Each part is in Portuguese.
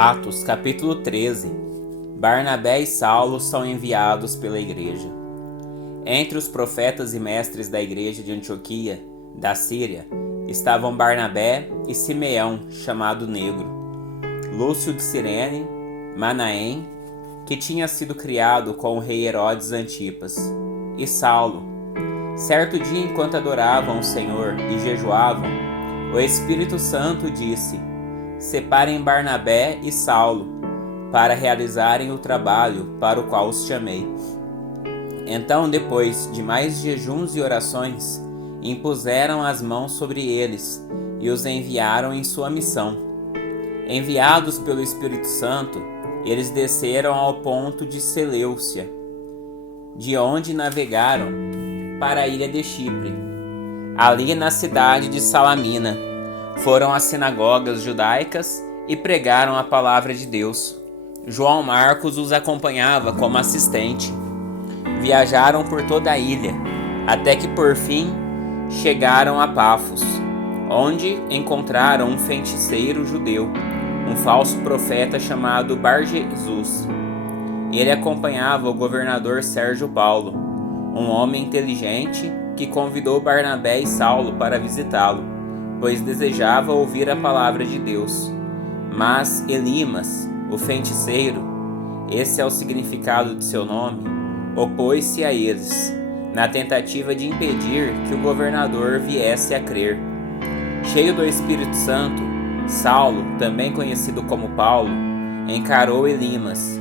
Atos, capítulo 13. Barnabé e Saulo são enviados pela igreja. Entre os profetas e mestres da igreja de Antioquia, da Síria, estavam Barnabé e Simeão, chamado Negro, Lúcio de Cirene, Manaém, que tinha sido criado com o rei Herodes Antipas, e Saulo. Certo dia, enquanto adoravam o Senhor e jejuavam, o Espírito Santo disse: separem Barnabé e Saulo, para realizarem o trabalho para o qual os chamei. Então, depois de mais jejuns e orações, impuseram as mãos sobre eles e os enviaram em sua missão. Enviados pelo Espírito Santo, eles desceram ao ponto de Seleucia, de onde navegaram para a ilha de Chipre. Ali na cidade de Salamina, foram às sinagogas judaicas e pregaram a palavra de Deus. João Marcos os acompanhava como assistente. Viajaram por toda a ilha, até que por fim chegaram a Pafos, onde encontraram um feiticeiro judeu, um falso profeta chamado Bar-Jesus. Ele acompanhava o governador Sérgio Paulo, um homem inteligente que convidou Barnabé e Saulo para visitá-lo, pois desejava ouvir a palavra de Deus. Mas Elimas, o feiticeiro, esse é o significado de seu nome, opôs-se a eles, na tentativa de impedir que o governador viesse a crer. Cheio do Espírito Santo, Saulo, também conhecido como Paulo, encarou Elimas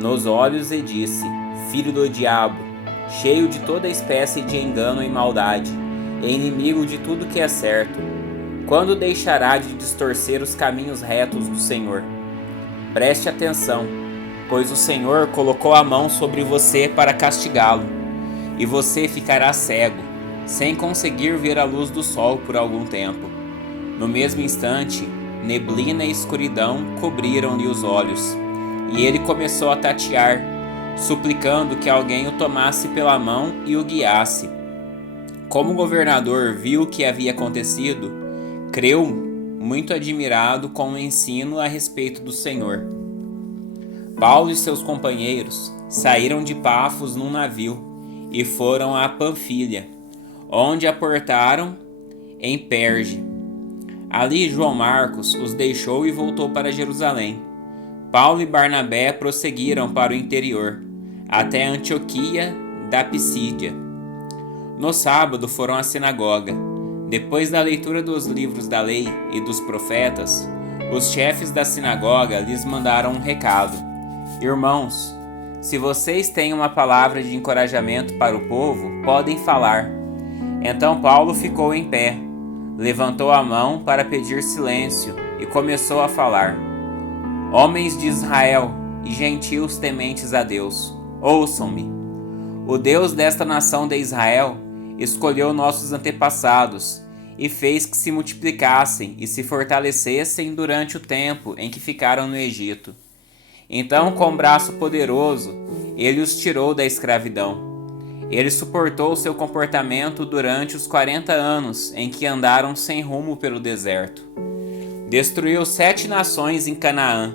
nos olhos e disse: filho do diabo, cheio de toda espécie de engano e maldade, e inimigo de tudo que é certo, quando deixará de distorcer os caminhos retos do Senhor? Preste atenção, pois o Senhor colocou a mão sobre você para castigá-lo, e você ficará cego, sem conseguir ver a luz do sol por algum tempo. No mesmo instante, neblina e escuridão cobriram-lhe os olhos, e ele começou a tatear, suplicando que alguém o tomasse pela mão e o guiasse. Como o governador viu o que havia acontecido, creu, muito admirado com o ensino a respeito do Senhor. Paulo e seus companheiros saíram de Pafos num navio e foram a Panfilha, onde aportaram em Perge. Ali João Marcos os deixou e voltou para Jerusalém. Paulo e Barnabé prosseguiram para o interior, até Antioquia da Pisídia. No sábado foram à sinagoga. Depois da leitura dos livros da lei e dos profetas, os chefes da sinagoga lhes mandaram um recado: irmãos, se vocês têm uma palavra de encorajamento para o povo, podem falar. Então Paulo ficou em pé, levantou a mão para pedir silêncio e começou a falar: homens de Israel e gentios tementes a Deus, ouçam-me. O Deus desta nação de Israel escolheu nossos antepassados e fez que se multiplicassem e se fortalecessem durante o tempo em que ficaram no Egito. Então, com braço poderoso, ele os tirou da escravidão. Ele suportou seu comportamento durante os 40 anos em que andaram sem rumo pelo deserto. Destruiu 7 nações em Canaã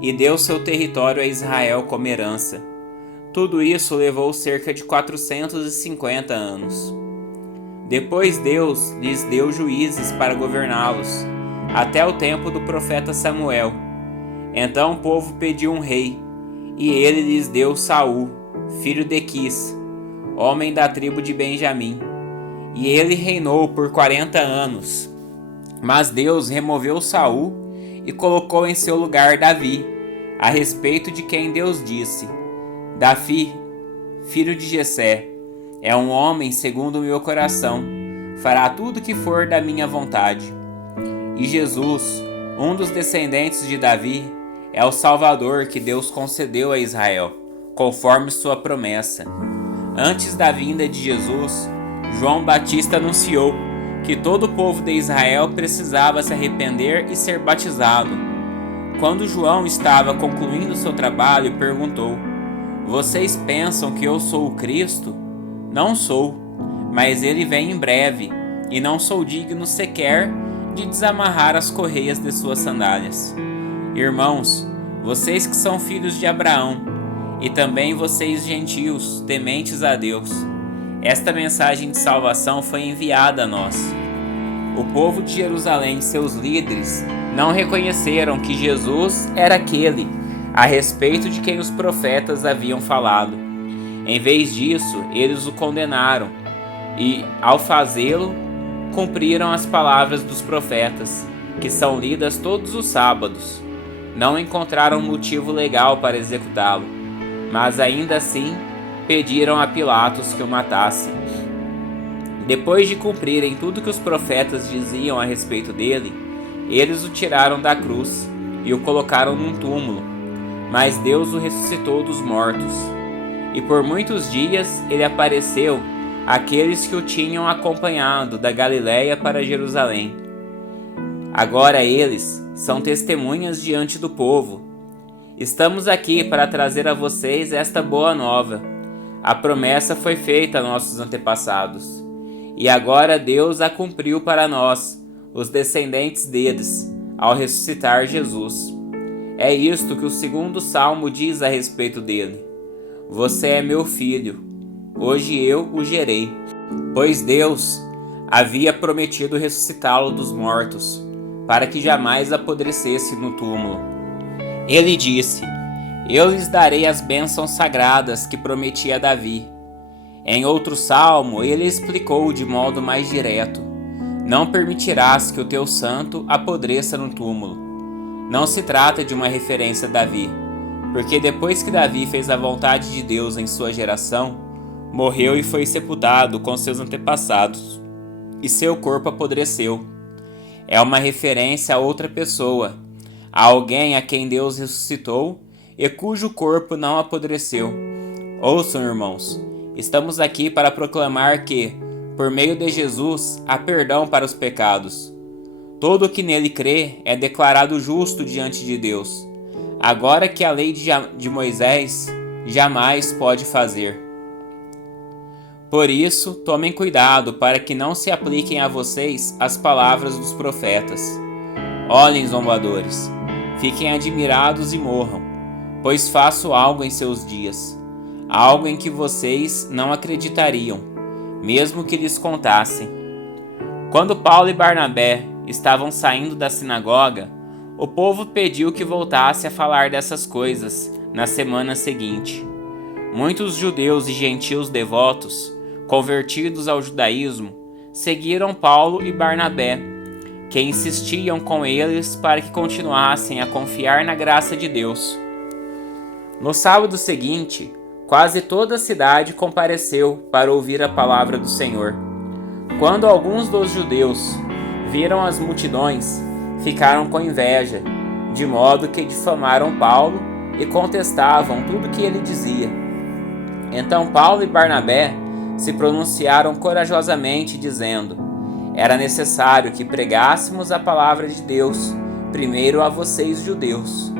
e deu seu território a Israel como herança. Tudo isso levou cerca de 450 anos. Depois Deus lhes deu juízes para governá-los, até o tempo do profeta Samuel. Então o povo pediu um rei, e ele lhes deu Saul, filho de Quis, homem da tribo de Benjamim. E ele reinou por 40 anos. Mas Deus removeu Saul e colocou em seu lugar Davi, a respeito de quem Deus disse: Davi, filho de Jessé, é um homem segundo o meu coração, fará tudo o que for da minha vontade. E Jesus, um dos descendentes de Davi, é o Salvador que Deus concedeu a Israel, conforme sua promessa. Antes da vinda de Jesus, João Batista anunciou que todo o povo de Israel precisava se arrepender e ser batizado. Quando João estava concluindo seu trabalho, perguntou: vocês pensam que eu sou o Cristo? Não sou, mas ele vem em breve, e não sou digno sequer de desamarrar as correias de suas sandálias. Irmãos, vocês que são filhos de Abraão, e também vocês gentios, tementes a Deus, esta mensagem de salvação foi enviada a nós. O povo de Jerusalém e seus líderes não reconheceram que Jesus era aquele a respeito de quem os profetas haviam falado. Em vez disso, eles o condenaram e, ao fazê-lo, cumpriram as palavras dos profetas, que são lidas todos os sábados. Não encontraram motivo legal para executá-lo, mas ainda assim pediram a Pilatos que o matasse. Depois de cumprirem tudo que os profetas diziam a respeito dele, eles o tiraram da cruz e o colocaram num túmulo, mas Deus o ressuscitou dos mortos. E por muitos dias ele apareceu àqueles que o tinham acompanhado da Galiléia para Jerusalém. Agora eles são testemunhas diante do povo. Estamos aqui para trazer a vocês esta boa nova. A promessa foi feita a nossos antepassados, e agora Deus a cumpriu para nós, os descendentes deles, ao ressuscitar Jesus. É isto que o 2º Salmo diz a respeito dele: Você é meu filho, hoje eu o gerei. Pois Deus havia prometido ressuscitá-lo dos mortos, para que jamais apodrecesse no túmulo. Ele disse: Eu lhes darei as bênçãos sagradas que prometi a Davi. Em outro salmo, ele explicou de modo mais direto: Não permitirás que o teu santo apodreça no túmulo. Não se trata de uma referência a Davi, porque depois que Davi fez a vontade de Deus em sua geração, morreu e foi sepultado com seus antepassados, e seu corpo apodreceu. É uma referência a outra pessoa, a alguém a quem Deus ressuscitou e cujo corpo não apodreceu. Ouçam, irmãos, estamos aqui para proclamar que, por meio de Jesus, há perdão para os pecados. Todo o que nele crê é declarado justo diante de Deus, agora que a lei de Moisés jamais pode fazer. Por isso, tomem cuidado para que não se apliquem a vocês as palavras dos profetas. Olhem, zombadores, fiquem admirados e morram, pois faço algo em seus dias, algo em que vocês não acreditariam, mesmo que lhes contassem. Quando Paulo e Barnabé estavam saindo da sinagoga, o povo pediu que voltasse a falar dessas coisas na semana seguinte. Muitos judeus e gentios devotos, convertidos ao judaísmo, seguiram Paulo e Barnabé, que insistiam com eles para que continuassem a confiar na graça de Deus. No sábado seguinte, quase toda a cidade compareceu para ouvir a palavra do Senhor. Quando alguns dos judeus viram as multidões, ficaram com inveja, de modo que difamaram Paulo e contestavam tudo que ele dizia. Então Paulo e Barnabé se pronunciaram corajosamente, dizendo: Era necessário que pregássemos a palavra de Deus primeiro a vocês judeus.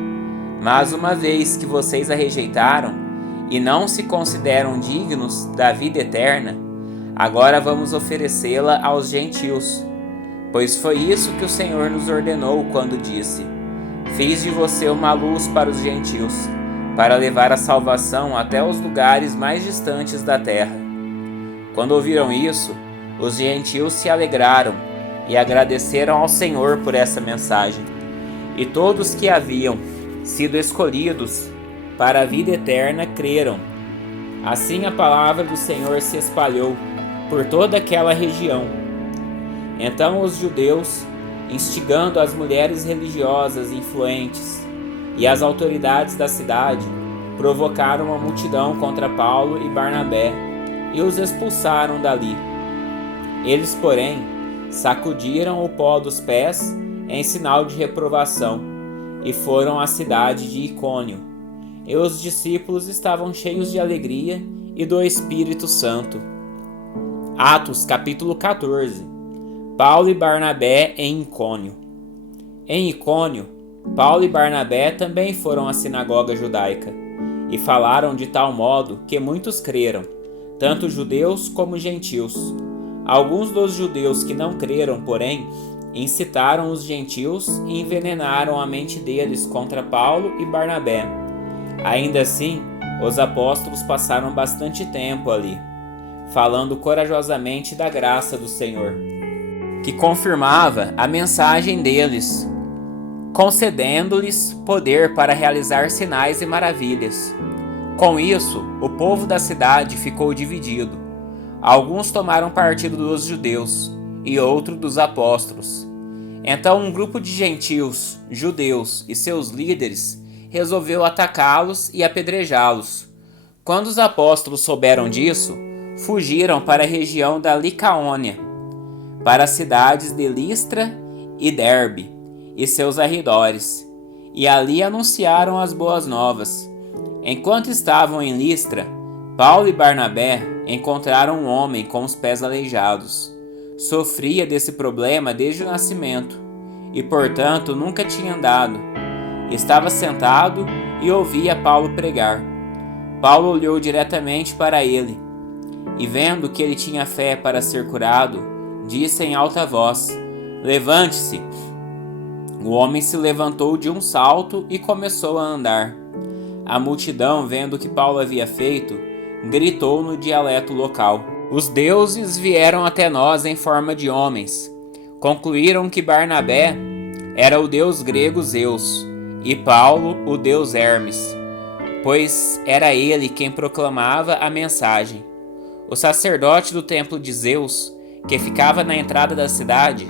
Mas uma vez que vocês a rejeitaram e não se consideram dignos da vida eterna, agora vamos oferecê-la aos gentios. Pois foi isso que o Senhor nos ordenou quando disse: Fiz de você uma luz para os gentios, para levar a salvação até os lugares mais distantes da terra. Quando ouviram isso, os gentios se alegraram e agradeceram ao Senhor por essa mensagem. E todos que haviam sido escolhidos para a vida eterna creram. Assim a palavra do Senhor se espalhou por toda aquela região. Então os judeus, instigando as mulheres religiosas influentes e as autoridades da cidade, provocaram uma multidão contra Paulo e Barnabé e os expulsaram dali. Eles, porém, sacudiram o pó dos pés em sinal de reprovação e foram à cidade de Icônio. E os discípulos estavam cheios de alegria e do Espírito Santo. Atos capítulo 14. Paulo e Barnabé em Icônio. Em Icônio, Paulo e Barnabé também foram à sinagoga judaica e falaram de tal modo que muitos creram, tanto judeus como gentios. Alguns dos judeus que não creram, porém, incitaram os gentios e envenenaram a mente deles contra Paulo e Barnabé. Ainda assim, os apóstolos passaram bastante tempo ali, falando corajosamente da graça do Senhor, que confirmava a mensagem deles, concedendo-lhes poder para realizar sinais e maravilhas. Com isso, o povo da cidade ficou dividido. Alguns tomaram partido dos judeus e outro dos apóstolos. Então um grupo de gentios, judeus e seus líderes resolveu atacá-los e apedrejá-los. Quando os apóstolos souberam disso, fugiram para a região da Licaônia, para as cidades de Listra e Derbe e seus arredores, e ali anunciaram as boas novas. Enquanto estavam em Listra, Paulo e Barnabé encontraram um homem com os pés aleijados. Sofria desse problema desde o nascimento e, portanto, nunca tinha andado. Estava sentado e ouvia Paulo pregar. Paulo olhou diretamente para ele e, vendo que ele tinha fé para ser curado, disse em alta voz: "Levante-se." O homem se levantou de um salto e começou a andar. A multidão, vendo o que Paulo havia feito, gritou no dialeto local: "Os deuses vieram até nós em forma de homens." Concluíram que Barnabé era o deus grego Zeus e Paulo o deus Hermes, pois era ele quem proclamava a mensagem. O sacerdote do templo de Zeus, que ficava na entrada da cidade,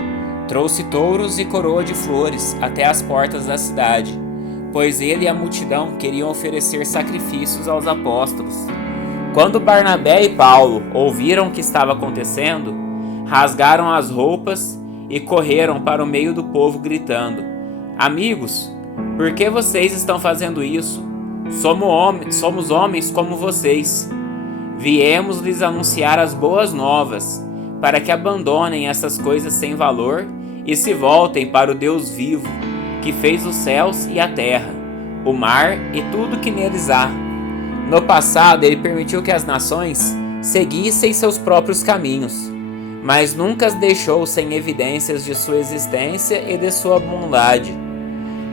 trouxe touros e coroa de flores até as portas da cidade, pois ele e a multidão queriam oferecer sacrifícios aos apóstolos. Quando Barnabé e Paulo ouviram o que estava acontecendo, rasgaram as roupas e correram para o meio do povo gritando: "Amigos, por que vocês estão fazendo isso? Somos homens como vocês. Viemos lhes anunciar as boas novas, para que abandonem essas coisas sem valor e se voltem para o Deus vivo, que fez os céus e a terra, o mar e tudo que neles há. No passado, ele permitiu que as nações seguissem seus próprios caminhos, mas nunca as deixou sem evidências de sua existência e de sua bondade.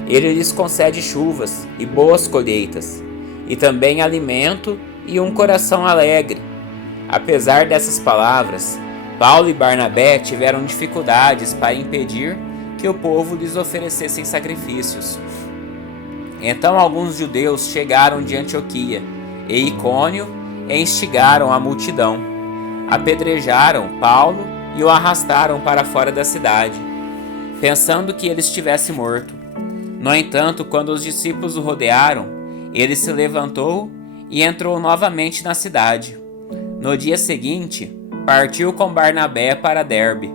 Ele lhes concede chuvas e boas colheitas, e também alimento e um coração alegre." Apesar dessas palavras, Paulo e Barnabé tiveram dificuldades para impedir que o povo lhes oferecessem sacrifícios. Então alguns judeus chegaram de Antioquia e Icônio e instigaram a multidão. Apedrejaram Paulo e o arrastaram para fora da cidade, pensando que ele estivesse morto. No entanto, quando os discípulos o rodearam, ele se levantou e entrou novamente na cidade. No dia seguinte, partiu com Barnabé para Derbe.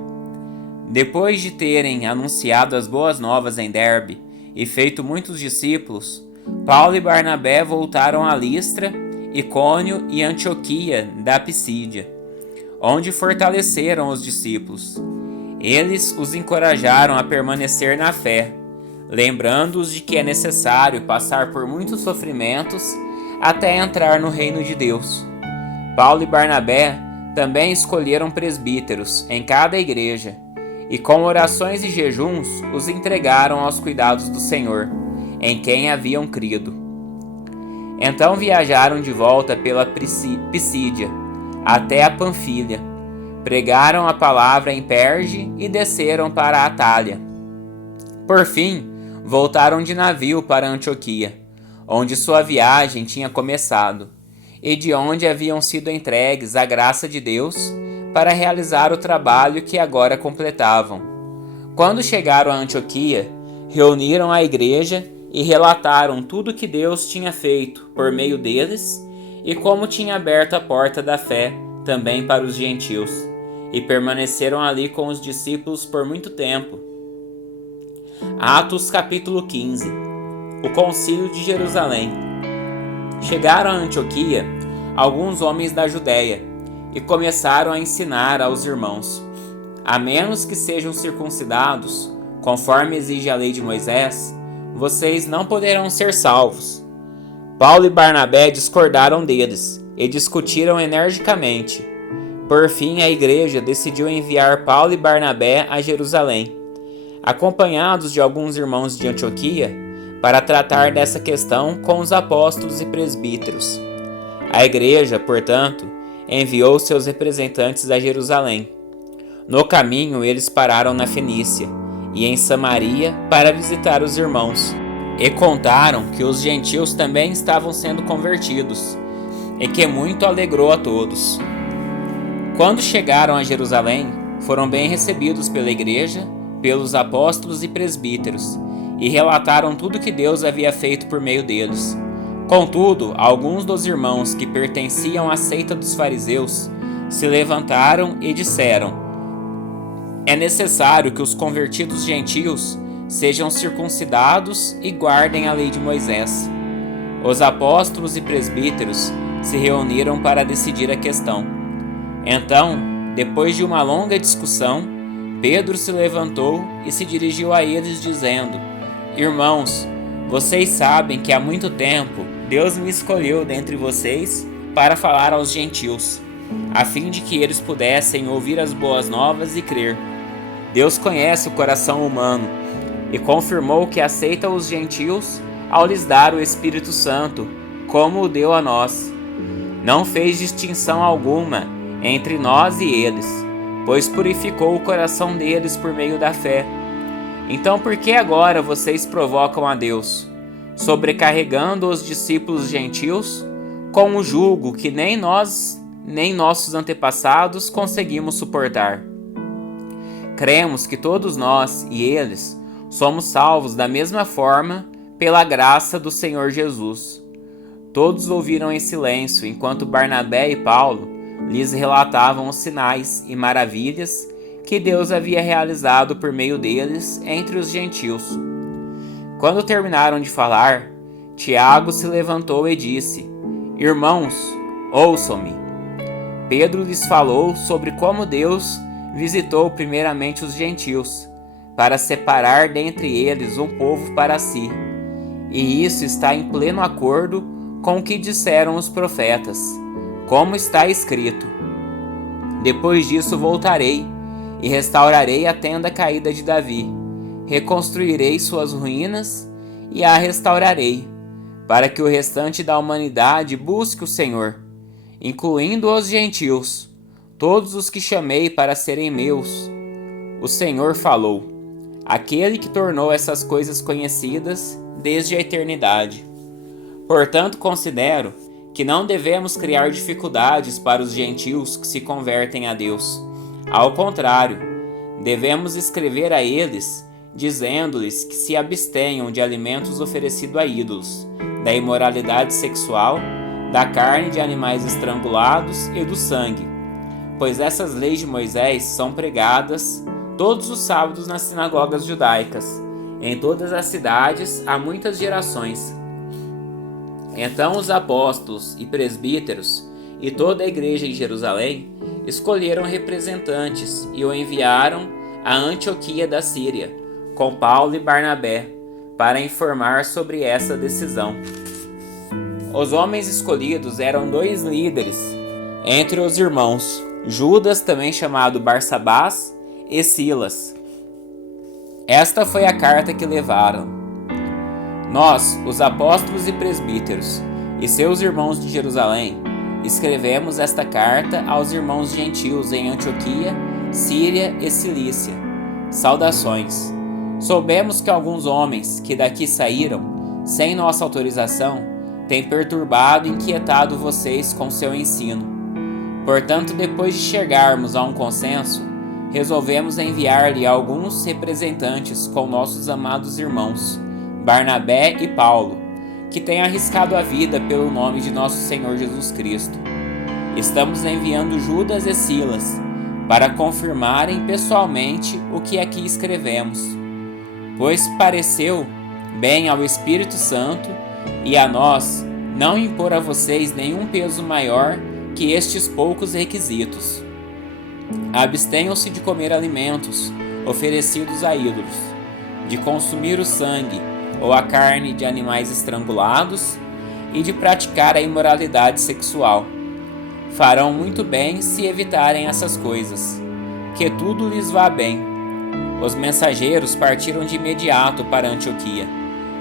Depois de terem anunciado as boas novas em Derbe e feito muitos discípulos, Paulo e Barnabé voltaram a Listra, Icônio e Antioquia da Pisídia, onde fortaleceram os discípulos. Eles os encorajaram a permanecer na fé, lembrando-os de que é necessário passar por muitos sofrimentos até entrar no reino de Deus. Paulo e Barnabé também escolheram presbíteros em cada igreja, e com orações e jejuns os entregaram aos cuidados do Senhor, em quem haviam crido. Então viajaram de volta pela Pisídia até a Panfilha, pregaram a palavra em Perge e desceram para a Atália. Por fim, voltaram de navio para Antioquia, onde sua viagem tinha começado, e de onde haviam sido entregues à graça de Deus para realizar o trabalho que agora completavam. Quando chegaram a Antioquia, reuniram a igreja e relataram tudo que Deus tinha feito por meio deles e como tinha aberto a porta da fé também para os gentios, e permaneceram ali com os discípulos por muito tempo. Atos capítulo 15. O Concílio de Jerusalém. Chegaram a Antioquia alguns homens da Judéia e começaram a ensinar aos irmãos: a menos que sejam circuncidados, conforme exige a lei de Moisés, vocês não poderão ser salvos. Paulo e Barnabé discordaram deles e discutiram energicamente. Por fim, a igreja decidiu enviar Paulo e Barnabé a Jerusalém. acompanhados de alguns irmãos de Antioquia, para tratar dessa questão com os apóstolos e presbíteros. A igreja, portanto, enviou seus representantes a Jerusalém. No caminho, eles pararam na Fenícia e em Samaria para visitar os irmãos, e contaram que os gentios também estavam sendo convertidos, e que muito alegrou a todos. Quando chegaram a Jerusalém, foram bem recebidos pela igreja, pelos apóstolos e presbíteros, e relataram tudo que Deus havia feito por meio deles. Contudo, alguns dos irmãos que pertenciam à seita dos fariseus se levantaram e disseram: é necessário que os convertidos gentios sejam circuncidados e guardem a lei de Moisés. Os apóstolos e presbíteros se reuniram para decidir a questão. Então, depois de uma longa discussão, Pedro se levantou e se dirigiu a eles dizendo: irmãos, vocês sabem que há muito tempo Deus me escolheu dentre vocês para falar aos gentios, a fim de que eles pudessem ouvir as boas novas e crer. Deus conhece o coração humano e confirmou que aceita os gentios ao lhes dar o Espírito Santo, como o deu a nós. Não fez distinção alguma entre nós e eles, pois purificou o coração deles por meio da fé. Então por que agora vocês provocam a Deus, sobrecarregando os discípulos gentios com um jugo que nem nós, nem nossos antepassados conseguimos suportar? Cremos que todos nós e eles somos salvos da mesma forma pela graça do Senhor Jesus. Todos ouviram em silêncio enquanto Barnabé e Paulo lhes relatavam os sinais e maravilhas que Deus havia realizado por meio deles entre os gentios. Quando terminaram de falar, Tiago se levantou e disse: irmãos, ouçam-me. Pedro lhes falou sobre como Deus visitou primeiramente os gentios, para separar dentre eles um povo para si. E isso está em pleno acordo com o que disseram os profetas, como está escrito: depois disso voltarei e restaurarei a tenda caída de Davi, reconstruirei suas ruínas e a restaurarei, para que o restante da humanidade busque o Senhor, incluindo os gentios, todos os que chamei para serem meus. O Senhor falou, aquele que tornou essas coisas conhecidas desde a eternidade. Portanto, considero que não devemos criar dificuldades para os gentios que se convertem a Deus. Ao contrário, devemos escrever a eles, dizendo-lhes que se abstenham de alimentos oferecidos a ídolos, da imoralidade sexual, da carne de animais estrangulados e do sangue, pois essas leis de Moisés são pregadas todos os sábados nas sinagogas judaicas, em todas as cidades há muitas gerações. Então os apóstolos e presbíteros e toda a igreja em Jerusalém escolheram representantes e o enviaram a Antioquia da Síria, com Paulo e Barnabé, para informar sobre essa decisão. Os homens escolhidos eram 2 líderes entre os irmãos, Judas, também chamado Barsabás, e Silas. Esta foi a carta que levaram. Nós, os apóstolos e presbíteros, e seus irmãos de Jerusalém, escrevemos esta carta aos irmãos gentios em Antioquia, Síria e Cilícia. Saudações. Soubemos que alguns homens que daqui saíram, sem nossa autorização, têm perturbado e inquietado vocês com seu ensino. Portanto, depois de chegarmos a um consenso, resolvemos enviar-lhe alguns representantes com nossos amados irmãos, Barnabé e Paulo, que têm arriscado a vida pelo nome de nosso Senhor Jesus Cristo. Estamos enviando Judas e Silas para confirmarem pessoalmente o que aqui escrevemos, pois pareceu bem ao Espírito Santo e a nós não impor a vocês nenhum peso maior que estes poucos requisitos. Abstenham-se de comer alimentos oferecidos a ídolos, de consumir o sangue ou a carne de animais estrangulados e de praticar a imoralidade sexual. Farão muito bem se evitarem essas coisas. Que tudo lhes vá bem. Os mensageiros partiram de imediato para Antioquia,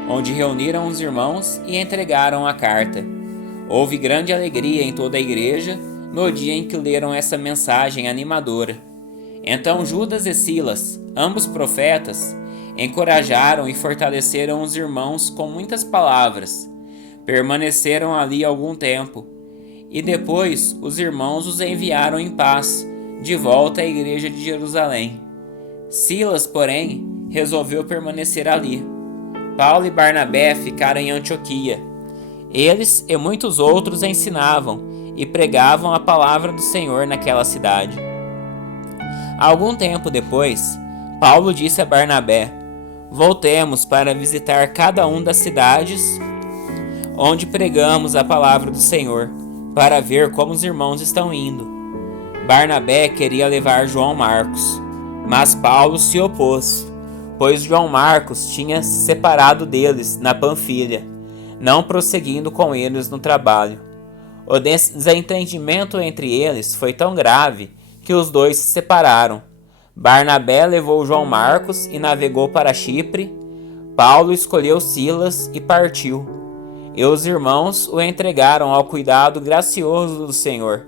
onde reuniram os irmãos e entregaram a carta. Houve grande alegria em toda a igreja no dia em que leram essa mensagem animadora. Então Judas e Silas, ambos profetas, encorajaram e fortaleceram os irmãos com muitas palavras. Permaneceram ali algum tempo, e depois os irmãos os enviaram em paz, de volta à igreja de Jerusalém. Silas, porém, resolveu permanecer ali. Paulo e Barnabé ficaram em Antioquia. Eles e muitos outros ensinavam e pregavam a palavra do Senhor naquela cidade. Algum tempo depois, Paulo disse a Barnabé: voltemos para visitar cada uma das cidades onde pregamos a palavra do Senhor, para ver como os irmãos estão indo. Barnabé queria levar João Marcos, mas Paulo se opôs, pois João Marcos tinha se separado deles na Panfilha, não prosseguindo com eles no trabalho. O desentendimento entre eles foi tão grave que os dois se separaram. Barnabé levou João Marcos e navegou para Chipre. Paulo escolheu Silas e partiu. E os irmãos o entregaram ao cuidado gracioso do Senhor.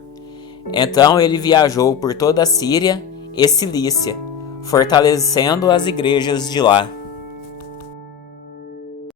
Então ele viajou por toda a Síria e Cilícia, fortalecendo as igrejas de lá.